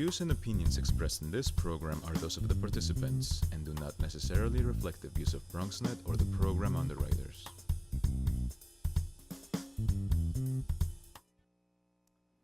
views and opinions expressed in this program are those of the participants and do not necessarily reflect the views of BronxNet or the program underwriters.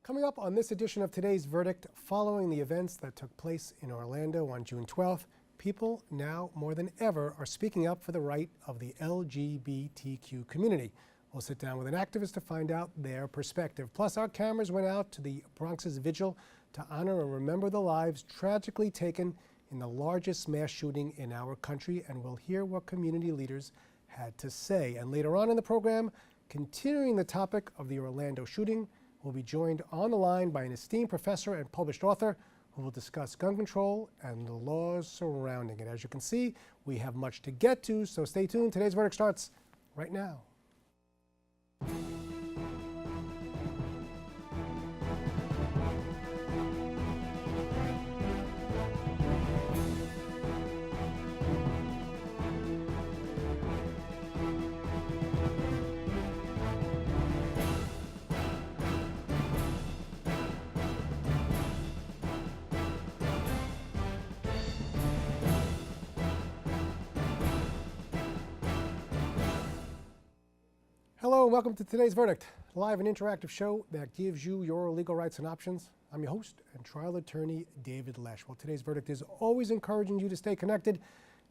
Coming up on this edition of Today's Verdict, following the events that took place in Orlando on June 12th, people now more than ever are speaking up for the right of the LGBTQ community. We'll sit down with an activist to find out their perspective. Plus, our cameras went out to the Bronx's vigil to honor and remember the lives tragically taken in the largest mass shooting in our country, and we'll hear what community leaders had to say. And later on in the program, continuing the topic of the Orlando shooting, we'll be joined on the line by an esteemed professor and published author who will discuss gun control and the laws surrounding it. As you can see, we have much to get to, so stay tuned. Today's Verdict starts right now. Hello and welcome to Today's Verdict, a live and interactive show that gives you your legal rights and options. I'm your host and trial attorney, David Lesh. Well, Today's Verdict is always encouraging you to stay connected.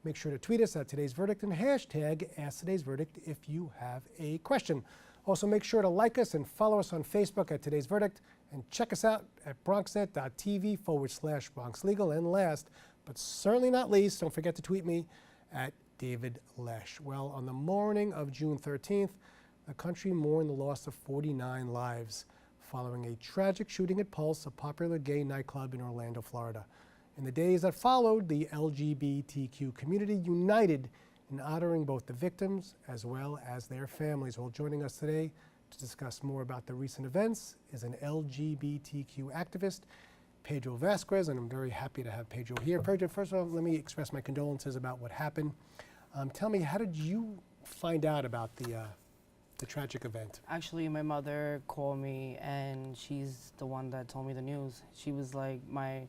Make sure to tweet us at Today's Verdict and hashtag Ask Today's Verdict if you have a question. Also, make sure to like us and follow us on Facebook at Today's Verdict and check us out at bronxnet.tv/BronxLegal. And last, but certainly not least, don't forget to tweet me at David Lesh. Well, on the morning of June 13th, the country mourned the loss of 49 lives following a tragic shooting at Pulse, a popular gay nightclub in Orlando, Florida. In the days that followed, the LGBTQ community united in honoring both the victims as well as their families. Well, joining us today to discuss more about the recent events is an LGBTQ activist, Pedro Vasquez, and I'm very happy to have Pedro here. Pedro, first of all, let me express my condolences about what happened. Tell me, how did you find out about the tragic event? Actually, my mother called me, and she's the one that told me the news. She was like, my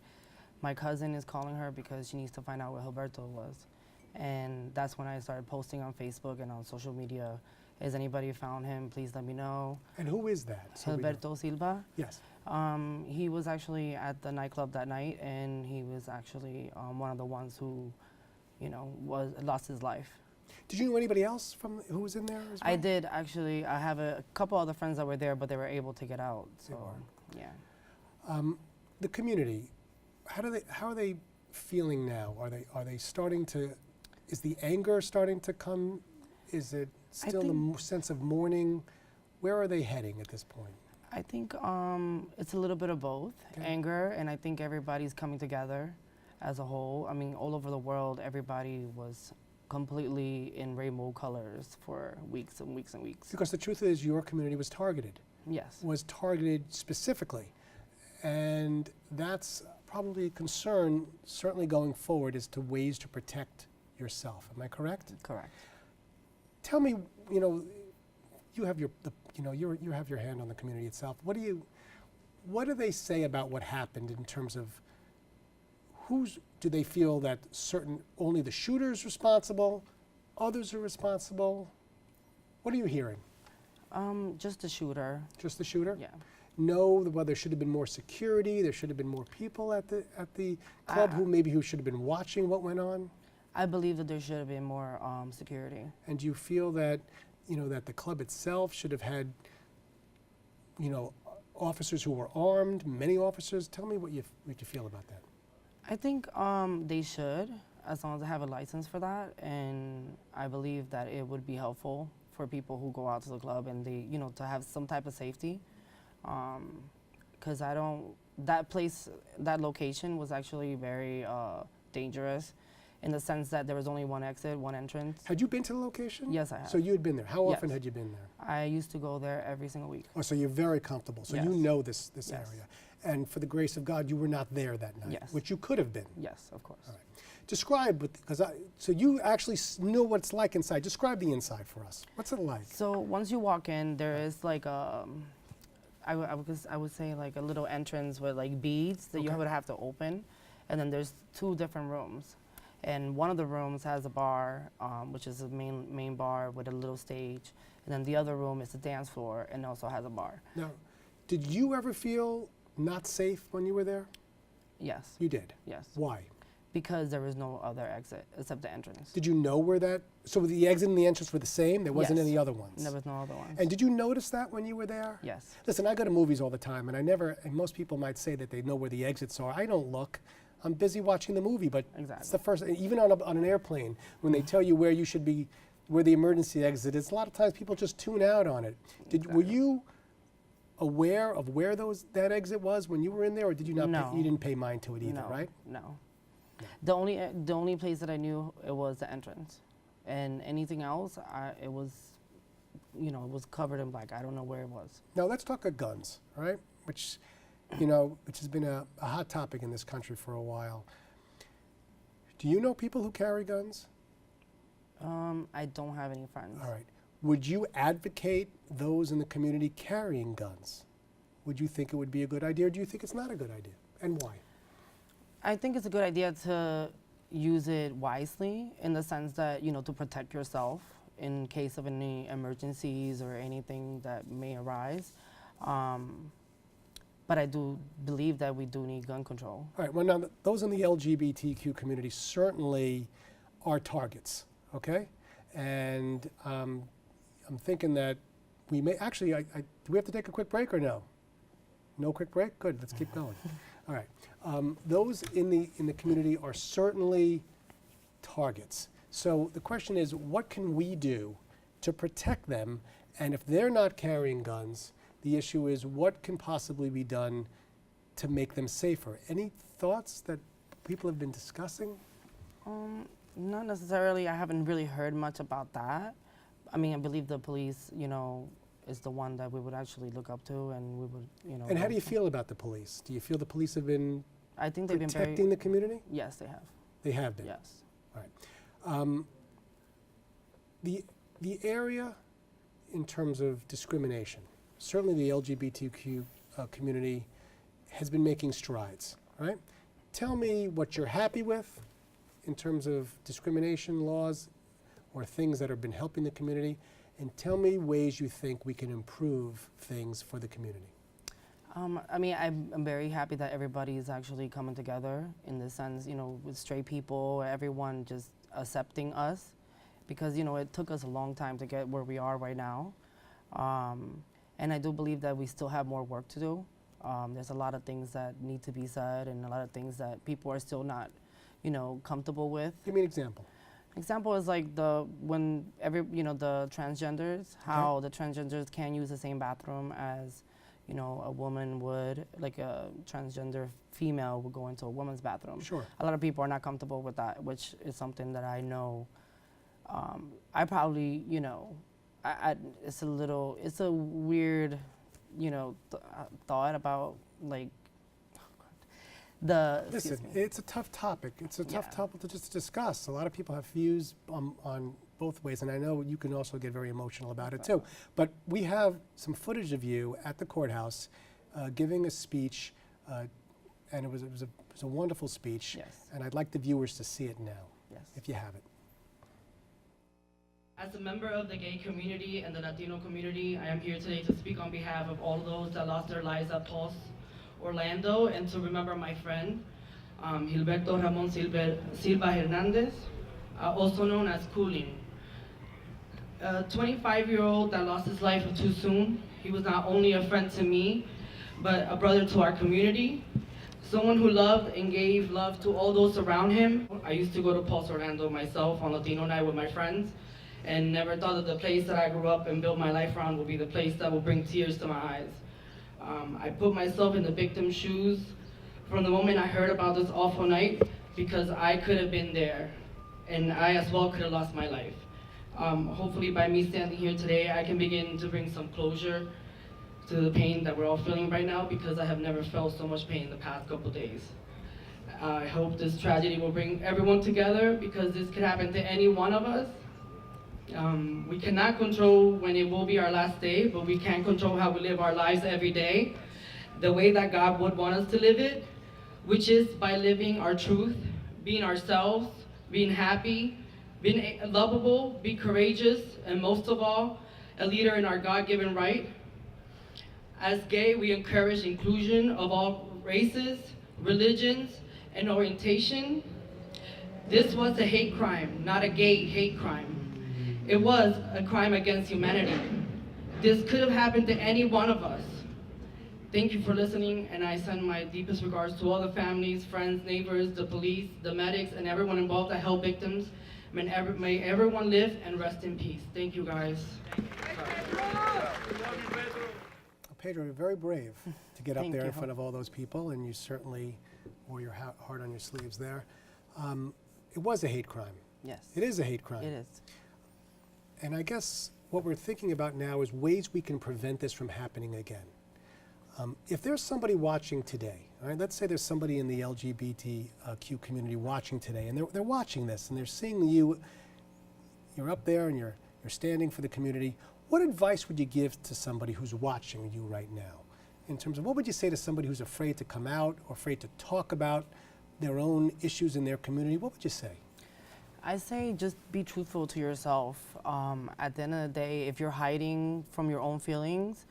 cousin is calling her because she needs to find out where Gilberto was. And that's when I started posting on Facebook and on social media. Has anybody found him? Please let me know. And who is that? Gilberto Silva. Yes. He was actually at the nightclub that night, and he was actually one of the ones who, lost his life. Did you know anybody else who was in there as well? I did, actually. I have a couple other friends that were there, but they were able to get out. So, yeah. The community, how are they feeling now? Are they starting to? Is the anger starting to come? Is it still the sense of mourning? Where are they heading at this point? I think it's a little bit of both, anger, and I think everybody's coming together as a whole. I mean, all over the world, everybody was completely in rainbow colors for weeks and weeks and weeks. Because the truth is, your community was targeted. Yes. Was targeted specifically. And that's probably a concern, certainly going forward, as to ways to protect yourself. Am I correct? Correct. Tell me, you have you have your hand on the community itself. What do they say about what happened in terms of do they feel that only the shooter's responsible, others are responsible? What are you hearing? Just the shooter. Just the shooter? Yeah. Well, there should have been more security, there should have been more people at the club who should have been watching what went on? I believe that there should have been more security. And do you feel that, that the club itself should have had, officers who were armed, many officers? Tell me what you feel about that. I think they should, as long as they have a license for that, and I believe that it would be helpful for people who go out to the club and they, to have some type of safety, because that location was actually very dangerous, in the sense that there was only one exit, one entrance. Had you been to the location? Yes, I have. So you had been there. How often had you been there? I used to go there every single week. Oh, so you're very comfortable. So you know this area. And for the grace of God, you were not there that night, which you could have been. Yes, of course. All right. Describe, so you actually know what it's like inside. Describe the inside for us. What's it like? So once you walk in, there is like I would say like a little entrance with like beads that you Okay. would have to open, and then there's two different rooms, and one of the rooms has a bar, which is a main bar with a little stage, and then the other room is a dance floor and also has a bar. Now, did you ever feel not safe when you were there? Yes, You did. yes, Why? because there was no other exit except the entrance. Did you know where that? So the exit and the entrance were the same. There wasn't Yes. any other ones. There was no other ones. And did you notice that when you were there? Yes. Listen, I go to movies all the time, and I never. And most people might say that they know where the exits are. I don't look. I'm busy watching the movie, but it's Exactly. the first. Even on an airplane, when they tell you where you should be, where the emergency exit is, a lot of times people just tune out on it. Were Exactly. you aware of where that exit was when you were in there, or did you not? No. You didn't pay mind to it either, No, right? no. The only place that I knew it was the entrance, and anything else, it was, it was covered in black. I don't know where it was. Now let's talk of guns, all right? Which has been a hot topic in this country for a while. Do you know people who carry guns? I don't have any friends. All right. Would you advocate those in the community carrying guns? Would you think it would be a good idea, or do you think it's not a good idea? And why? I think it's a good idea to use it wisely in the sense that, to protect yourself in case of any emergencies or anything that may arise. But I do believe that we do need gun control. All right. Well, now, those in the LGBTQ community certainly are targets, okay? And I'm thinking that we may, actually, do we have to take a quick break or no? No quick break? Good, let's keep going. All right. Those in the community are certainly targets. So the question is, what can we do to protect them? And if they're not carrying guns, the issue is what can possibly be done to make them safer? Any thoughts that people have been discussing? Not necessarily. I haven't really heard much about that. I mean, I believe the police, is the one that we would actually look up to, and we would, And how do you feel about the police? Do you feel the police have been I think they've been protecting the community? Yes, they have. They have been. Yes. All right. The area in terms of discrimination, certainly the LGBTQ community has been making strides, right? Tell me what you're happy with in terms of discrimination laws or things that have been helping the community, and tell me ways you think we can improve things for the community. I mean, I'm very happy that everybody is actually coming together in the sense, with straight people, everyone just accepting us, because, it took us a long time to get where we are right now. And I do believe that we still have more work to do. There's a lot of things that need to be said and a lot of things that people are still not, comfortable with. Give me an example. Example is like the transgenders, how the transgenders can use the same bathroom as, a woman would, like a transgender female would go into a woman's bathroom. Sure. A lot of people are not comfortable with that, which is something that I know. I probably, it's a weird, thought about like Listen, it's a tough topic. It's a tough topic to just discuss. A lot of people have views on both ways, and I know you can also get very emotional about it too. But we have some footage of you at the courthouse giving a speech, and it was a wonderful speech. Yes. And I'd like the viewers to see it now, Yes. if you have it. As a member of the gay community and the Latino community, I am here today to speak on behalf of all those that lost their lives at Pulse Orlando, and to remember my friend, Gilberto Ramon Silva Hernandez, also known as Cooling. A 25-year-old that lost his life too soon. He was not only a friend to me, but a brother to our community. Someone who loved and gave love to all those around him. I used to go to Pulse Orlando myself on Latino night with my friends, and never thought that the place that I grew up and built my life around would be the place that will bring tears to my eyes. I put myself in the victim's shoes from the moment I heard about this awful night, because I could have been there, and I as well could have lost my life. Hopefully by me standing here today, I can begin to bring some closure to the pain that we're all feeling right now, because I have never felt so much pain in the past couple days. I hope this tragedy will bring everyone together, because this could happen to any one of us. We cannot control when it will be our last day, but we can control how we live our lives every day, the way that God would want us to live it, which is by living our truth, being ourselves, being happy, being lovable, be courageous, and most of all, a leader in our God-given right. As gay, we encourage inclusion of all races, religions, and orientation. This was a hate crime, not a gay hate crime. It was a crime against humanity. This could have happened to any one of us. Thank you for listening, and I send my deepest regards to all the families, friends, neighbors, the police, the medics, and everyone involved that helped victims. May everyone live and rest in peace. Thank you, guys. Pedro, you're very brave to get up Thank there in you. front of all those people, and you certainly wore your heart on your sleeves there. It was a hate crime. Yes. It is a hate crime. It is. And I guess what we're thinking about now is ways we can prevent this from happening again. If there's somebody watching today, all right, let's say there's somebody in the LGBTQ community watching today, and they're watching this, and they're seeing you, you're up there and you're standing for the community. What advice would you give to somebody who's watching you right now? In terms of what would you say to somebody who's afraid to come out or afraid to talk about their own issues in their community? What would you say? I say just be truthful to yourself. At the end of the day, if you're hiding from your own feelings,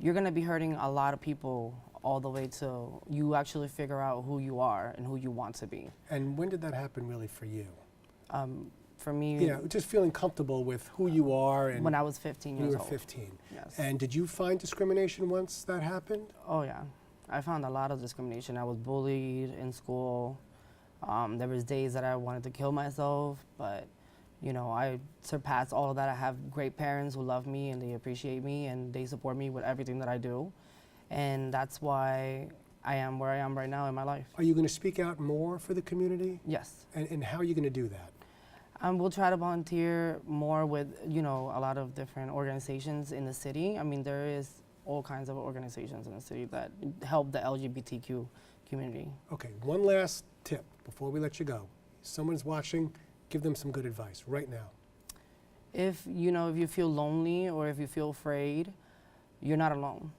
you're gonna be hurting a lot of people all the way till you actually figure out who you are and who you want to be. And when did that happen really for you? For me, You know, just feeling comfortable with who you are and when I was 15 when years you were old. 15. Yes. And did you find discrimination once that happened? Oh yeah, I found a lot of discrimination. I was bullied in school. There was days that I wanted to kill myself, but you know, I surpassed all of that. I have great parents who love me and they appreciate me and they support me with everything that I do. And that's why I am where I am right now in my life. Are you going to speak out more for the community? Yes. And how are you going to do that? We'll try to volunteer more with, you know, a lot of different organizations in the city. I mean, there is all kinds of organizations in the city that help the LGBTQ community. Okay, one last tip before we let you go. Someone's watching, give them some good advice right now. If you feel lonely or if you feel afraid, you're not alone.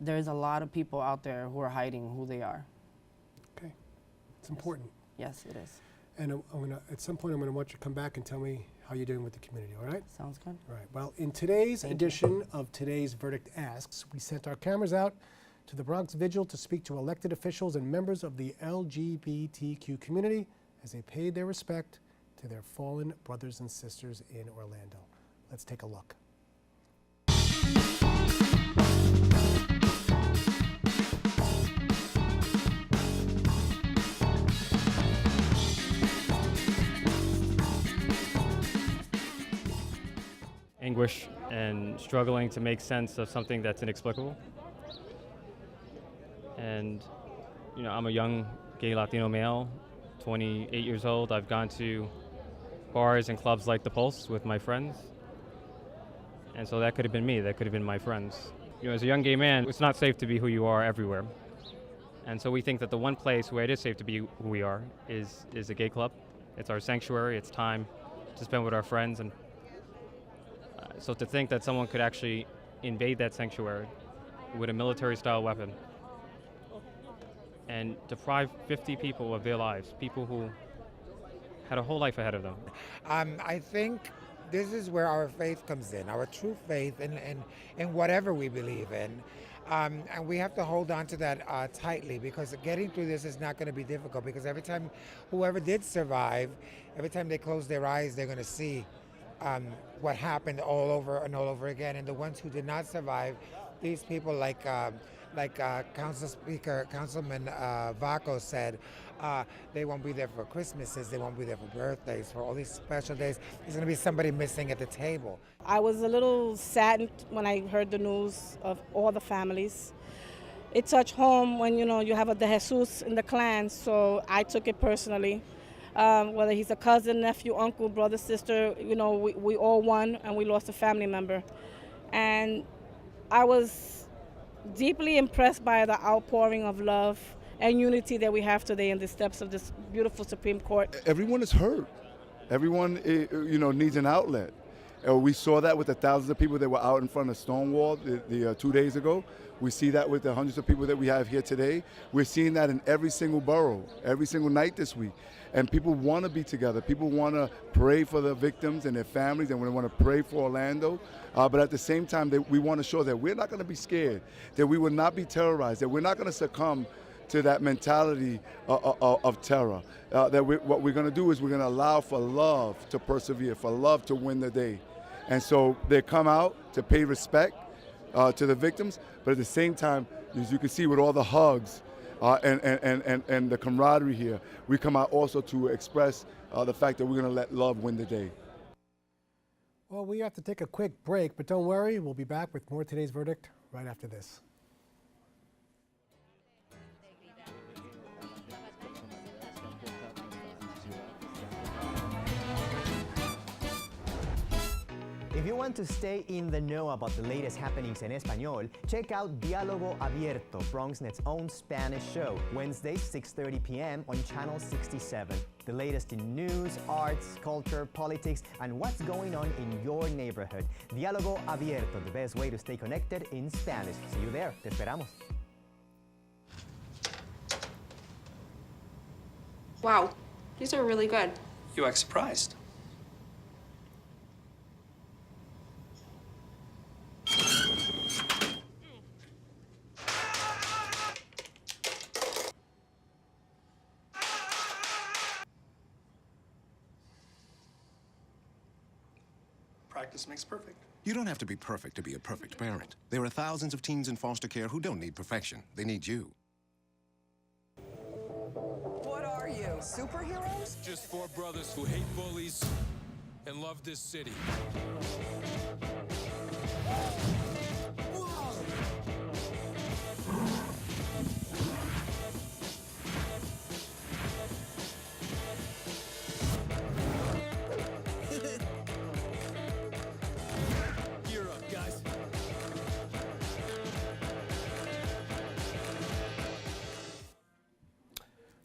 There's a lot of people out there who are hiding who they are. Okay, it's important. Yes, it is. And at some point, I'm going to want you to come back and tell me how you're doing with the community, all right? Sounds good. All right, well, in today's Thank you. edition of Today's Verdict Asks, we sent our cameras out to the Bronx Vigil to speak to elected officials and members of the LGBTQ community as they paid their respect to their fallen brothers and sisters in Orlando. Let's take a look. Anguish and struggling to make sense of something that's inexplicable. And, you know, I'm a young gay Latino male, 28 years old. I've gone to bars and clubs like The Pulse with my friends. And so that could have been me, that could have been my friends. You know, as a young gay man, it's not safe to be who you are everywhere. And so we think that the one place where it is safe to be who we are is a gay club. It's our sanctuary, it's time to spend with our friends. And so to think that someone could actually invade that sanctuary with a military-style weapon and deprive 50 people of their lives, people who had a whole life ahead of them. I think this is where our faith comes in, our true faith in whatever we believe in. And we have to hold on to that tightly, because getting through this is not going to be difficult, because every time whoever did survive, every time they close their eyes, they're going to see what happened all over and all over again. And the ones who did not survive, these people like Councilman Vaco said, they won't be there for Christmases, they won't be there for birthdays, for all these special days. There's going to be somebody missing at the table. I was a little saddened when I heard the news of all the families. It touched home when, you know, you have a De Jesus in the clan, so I took it personally. Whether he's a cousin, nephew, uncle, brother, sister, you know, we all won and we lost a family member. And I was deeply impressed by the outpouring of love and unity that we have today in the steps of this beautiful Supreme Court. Everyone is hurt. Everyone, needs an outlet. We saw that with the thousands of people that were out in front of Stonewall 2 days ago. We see that with the hundreds of people that we have here today. We're seeing that in every single borough, every single night this week. And people want to be together. People want to pray for the victims and their families, and we want to pray for Orlando. But at the same time, we want to show that we're not going to be scared, that we will not be terrorized, that we're not going to succumb to that mentality of terror. What we're going to do is we're going to allow for love to persevere, for love to win the day. And so they come out to pay respect to the victims, but at the same time, as you can see with all the hugs and the camaraderie here, we come out also to express the fact that we're going to let love win the day. Well, we have to take a quick break, but don't worry, we'll be back with more Today's Verdict right after this. If you want to stay in the know about the latest happenings in Español, check out Diálogo Abierto, BronxNet's own Spanish show, Wednesdays, 6:30 p.m. on Channel 67. The latest in news, arts, culture, politics, and what's going on in your neighborhood. Diálogo Abierto, the best way to stay connected in Spanish. See you there. Te esperamos. Wow, these are really good. You act surprised. Practice makes perfect. You don't have to be perfect to be a perfect parent. There are thousands of teens in foster care who don't need perfection. They need you. What are you, superheroes? Just four brothers who hate bullies and love this city. Gear up, guys.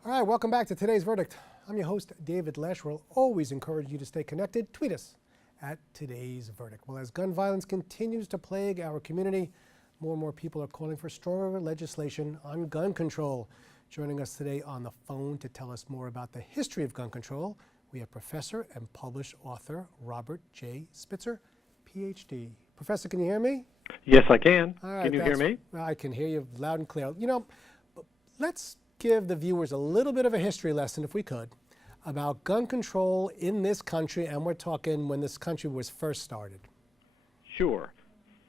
All right, welcome back to Today's Verdict. I'm your host, David Lesh. We'll always encourage you to stay connected. Tweet us at Today's Verdict. Well, as gun violence continues to plague our community, more and more people are calling for stronger legislation on gun control. Joining us today on the phone to tell us more about the history of gun control, we have professor and published author Robert J. Spitzer, PhD. Professor, can you hear me? Yes, I can. All right, can you hear me? I can hear you loud and clear. You know, let's give the viewers a little bit of a history lesson, if we could, about gun control in this country, and we're talking when this country was first started. Sure.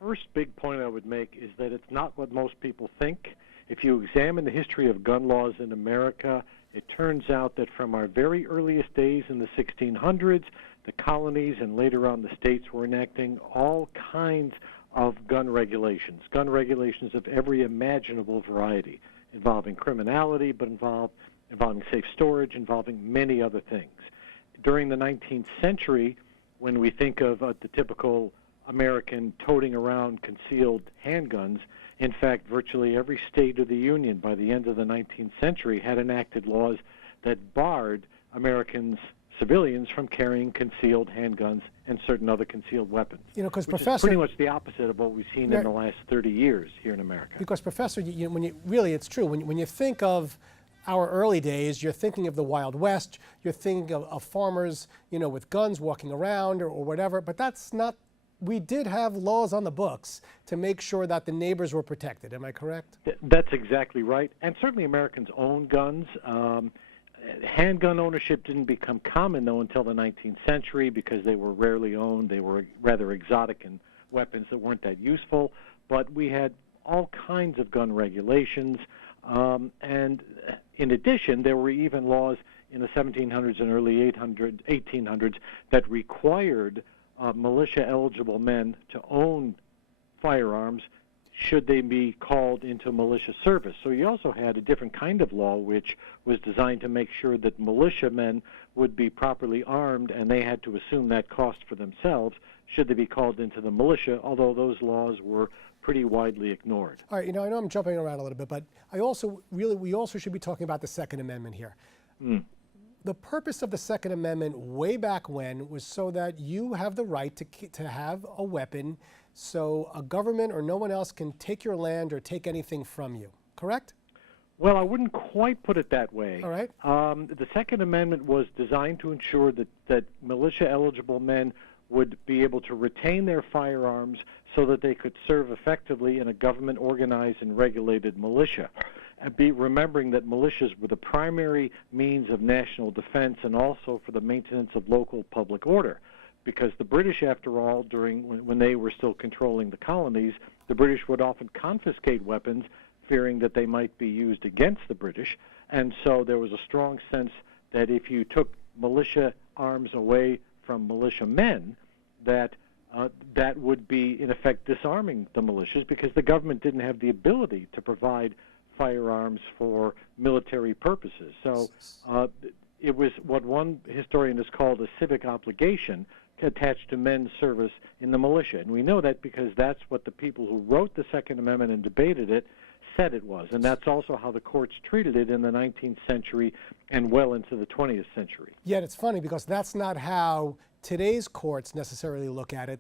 First big point I would make is that it's not what most people think. If you examine the history of gun laws in America, it turns out that from our very earliest days in the 1600s, the colonies and later on the states were enacting all kinds of gun regulations of every imaginable variety, involving criminality, but involving safe storage, involving many other things. During the 19th century, when we think of the typical American toting around concealed handguns, in fact, virtually every state of the Union by the end of the 19th century had enacted laws that barred Americans, civilians, from carrying concealed handguns and certain other concealed weapons. You know, because which Professor, is pretty much the opposite of what we've seen in the last 30 years here in America. Because Professor, really it's true. When you think of our early days, you're thinking of the Wild West, you're thinking of farmers, with guns walking around or whatever, but that's not, we did have laws on the books to make sure that the neighbors were protected. Am I correct? That's exactly right. And certainly Americans owned guns. Handgun ownership didn't become common, though, until the 19th century because they were rarely owned. They were rather exotic and weapons that weren't that useful. But we had all kinds of gun regulations. And in addition, there were even laws in the 1700s and early 1800s that required militia-eligible men to own firearms should they be called into militia service. So you also had a different kind of law which was designed to make sure that militiamen would be properly armed, and they had to assume that cost for themselves should they be called into the militia, although those laws were pretty widely ignored. All right, I know I'm jumping around a little bit, but we also should be talking about the Second Amendment here. the purpose of the Second Amendment way back when was so that you have the right to have a weapon so a government or no one else can take your land or take anything from you, correct? Well, I wouldn't quite put it that way. All right. The Second Amendment was designed to ensure that militia-eligible men would be able to retain their firearms so that they could serve effectively in a government-organized and regulated militia. And remembering that militias were the primary means of national defense and also for the maintenance of local public order. Because the British, after all, when they were still controlling the colonies, the British would often confiscate weapons, fearing that they might be used against the British. And so there was a strong sense that if you took militia arms away from militia men, that would be, in effect, disarming the militias because the government didn't have the ability to provide firearms for military purposes. So it was what one historian has called a civic obligation attached to men's service in the militia. And we know that because that's what the people who wrote the Second Amendment and debated it said it was. And that's also how the courts treated it in the 19th century and well into the 20th century. Yet it's funny because that's not how today's courts necessarily look at it.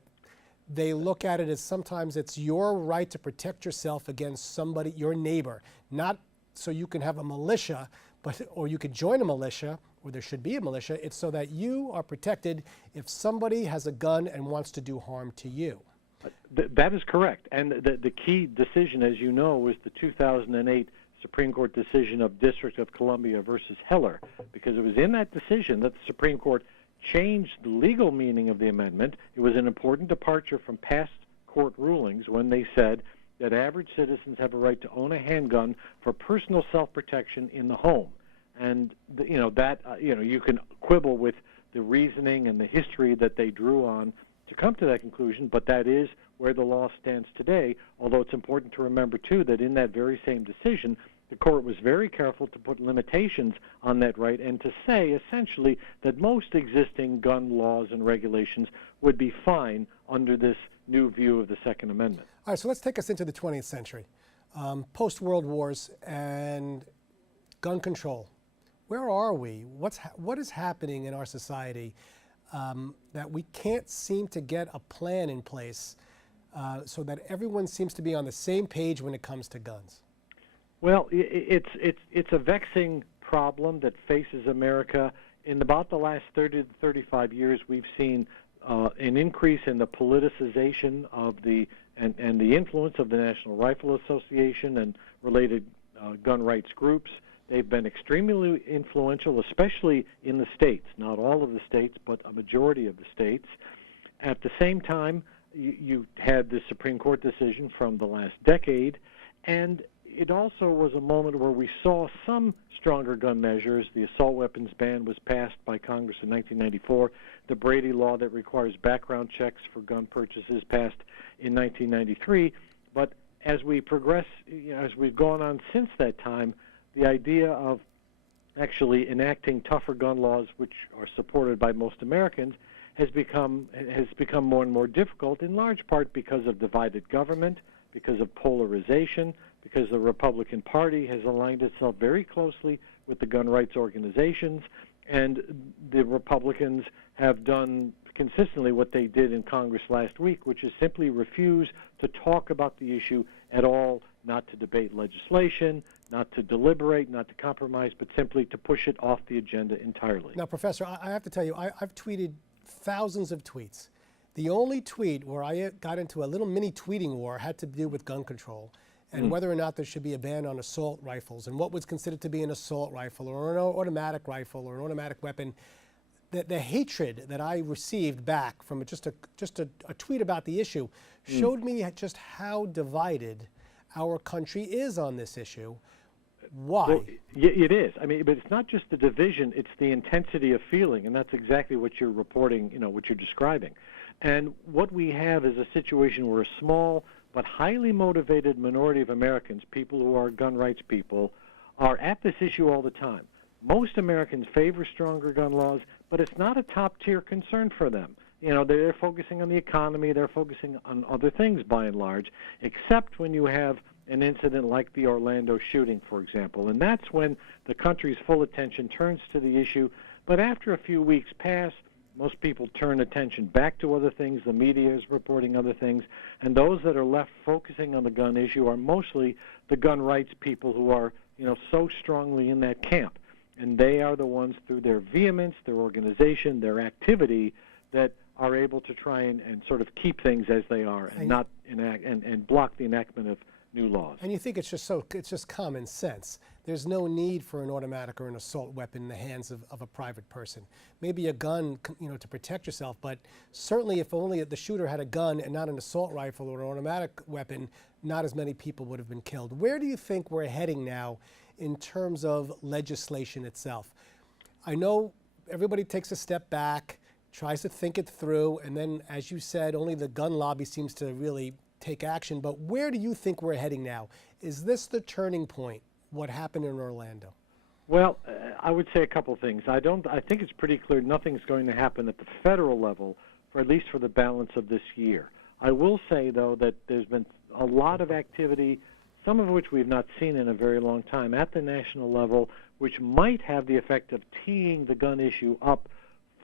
They look at it as sometimes it's your right to protect yourself against somebody, your neighbor, not so you can have a militia, or you could join a militia, or there should be a militia. It's so that you are protected if somebody has a gun and wants to do harm to you. That is correct. And the key decision, as you know, was the 2008 Supreme Court decision of District of Columbia versus Heller, because it was in that decision that the Supreme Court changed the legal meaning of the amendment. It was an important departure from past court rulings when they said that average citizens have a right to own a handgun for personal self-protection in the home. And you can quibble with the reasoning and the history that they drew on to come to that conclusion, but that is where the law stands today, although it's important to remember, too, that in that very same decision, the court was very careful to put limitations on that right and to say, essentially, that most existing gun laws and regulations would be fine under this new view of the Second Amendment. All right, so let's take us into the 20th century. Post-World Wars and gun control. Where are we? What is happening in our society that we can't seem to get a plan in place so that everyone seems to be on the same page when it comes to guns? Well, it's a vexing problem that faces America. In about the last 30 to 35 years, we've seen an increase in the politicization of and the influence of the National Rifle Association and related gun rights groups. They've been extremely influential, especially in the states, not all of the states, but a majority of the states. At the same time, you had the Supreme Court decision from the last decade, and it also was a moment where we saw some stronger gun measures. The assault weapons ban was passed by Congress in 1994. The Brady Law that requires background checks for gun purchases passed in 1993. But as we progress, as we've gone on since that time, the idea of actually enacting tougher gun laws, which are supported by most Americans, has become more and more difficult, in large part because of divided government, because of polarization, because the Republican Party has aligned itself very closely with the gun rights organizations, and the Republicans have done consistently what they did in Congress last week, which is simply refuse to talk about the issue at all, not to debate legislation, not to deliberate, not to compromise, but simply to push it off the agenda entirely. Now, Professor, I have to tell you, I've tweeted thousands of tweets. The only tweet where I got into a little mini tweeting war had to do with gun control and whether or not there should be a ban on assault rifles and what was considered to be an assault rifle or an automatic rifle or an automatic weapon. The hatred that I received back from just a tweet about the issue showed me just how divided our country is on this issue. Why? Well, it is. I mean, but it's not just the division, it's the intensity of feeling, and that's exactly what you're reporting, what you're describing. And what we have is a situation where a small but highly motivated minority of Americans, people who are gun rights people, are at this issue all the time. Most Americans favor stronger gun laws, but it's not a top-tier concern for them. They're focusing on the economy, they're focusing on other things by and large, except when you have an incident like the Orlando shooting, for example. And that's when the country's full attention turns to the issue But after a few weeks pass, most people turn attention back to other things. The media is reporting other things. And those that are left focusing on the gun issue are mostly the gun rights people who are, so strongly in that camp. And they are the ones, through their vehemence, their organization, their activity, that are able to try and sort of keep things as they are and not enact and block the enactment of new laws. And you think it's just common sense. There's no need for an automatic or an assault weapon in the hands of a private person. Maybe a gun, to protect yourself, but certainly if only the shooter had a gun and not an assault rifle or an automatic weapon, not as many people would have been killed. Where do you think we're heading now in terms of legislation itself? I know everybody takes a step back, tries to think it through, and then, as you said, only the gun lobby seems to really take action. But where do you think we're heading now? Is this the turning point, what happened in Orlando? Well, I would say a couple things. I think it's pretty clear nothing's going to happen at the federal level, for at least for the balance of this year. I will say, though, that there's been a lot of activity, some of which we've not seen in a very long time, at the national level, which might have the effect of teeing the gun issue up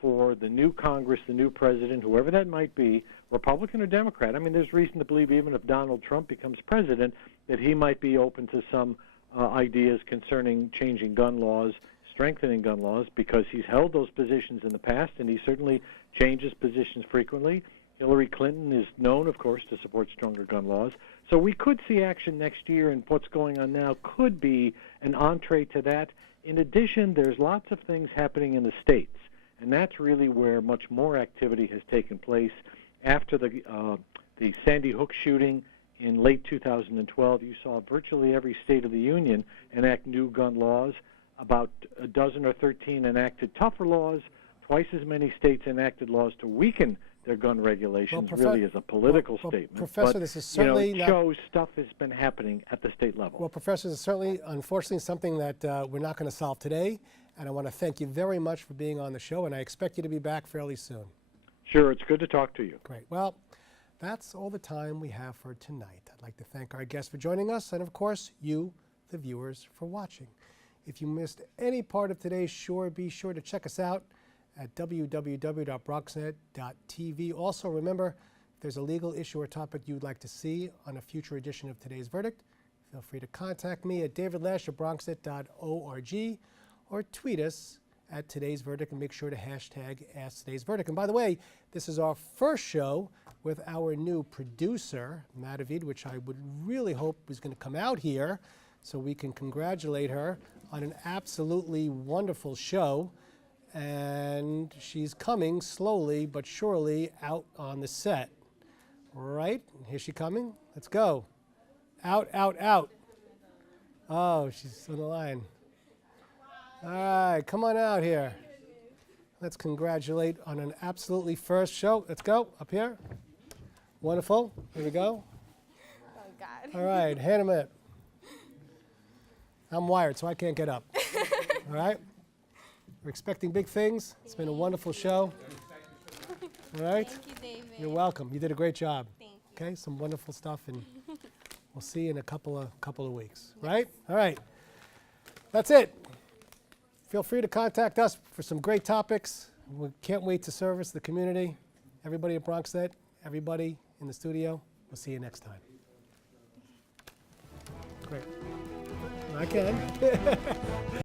for the new Congress, the new president, whoever that might be, Republican or Democrat. I mean, there's reason to believe even if Donald Trump becomes president, that he might be open to some ideas concerning changing gun laws, strengthening gun laws, because he's held those positions in the past, and he certainly changes positions frequently. Hillary Clinton is known, of course, to support stronger gun laws. So we could see action next year, and what's going on now could be an entree to that. In addition, there's lots of things happening in the states, and that's really where much more activity has taken place. After the Sandy Hook shooting in late 2012, you saw virtually every state of the union enact new gun laws. About a dozen or 13 enacted tougher laws. Twice as many states enacted laws to weaken their gun regulations, really as a political statement. Professor, but, this is certainly it shows stuff has been happening at the state level. Well, Professor, this is certainly, unfortunately, something that we're not going to solve today. And I want to thank you very much for being on the show, and I expect you to be back fairly soon. Sure, it's good to talk to you. Great. Well, that's all the time we have for tonight. I'd like to thank our guests for joining us, and of course, you, the viewers, for watching. If you missed any part of today's show, be sure to check us out at www.bronxnet.tv. Also, remember, if there's a legal issue or topic you'd like to see on a future edition of Today's Verdict, feel free to contact me at davidlesh@bronxnet.org or tweet us at Today's Verdict, and make sure to hashtag Ask Today's Verdict. And by the way, this is our first show with our new producer, Madavid, which I would really hope was going to come out here so we can congratulate her on an absolutely wonderful show. And she's coming slowly but surely out on the set. Right? Here she coming. Let's go. Out, out, out. Oh, she's on the line. All right, come on out here. Let's congratulate on an absolutely first show. Let's go, up here. Wonderful, here we go. Oh, God. All right, hand him it. I'm wired, so I can't get up. All right? We're expecting big things. It's been a wonderful show. All right? Thank you, David. You're welcome. You did a great job. Thank you. Okay, some wonderful stuff, and we'll see you in a couple of weeks. Right? All right. That's it. Feel free to contact us for some great topics. We can't wait to service the community. Everybody at BronxNet, everybody in the studio. We'll see you next time. Great. I can.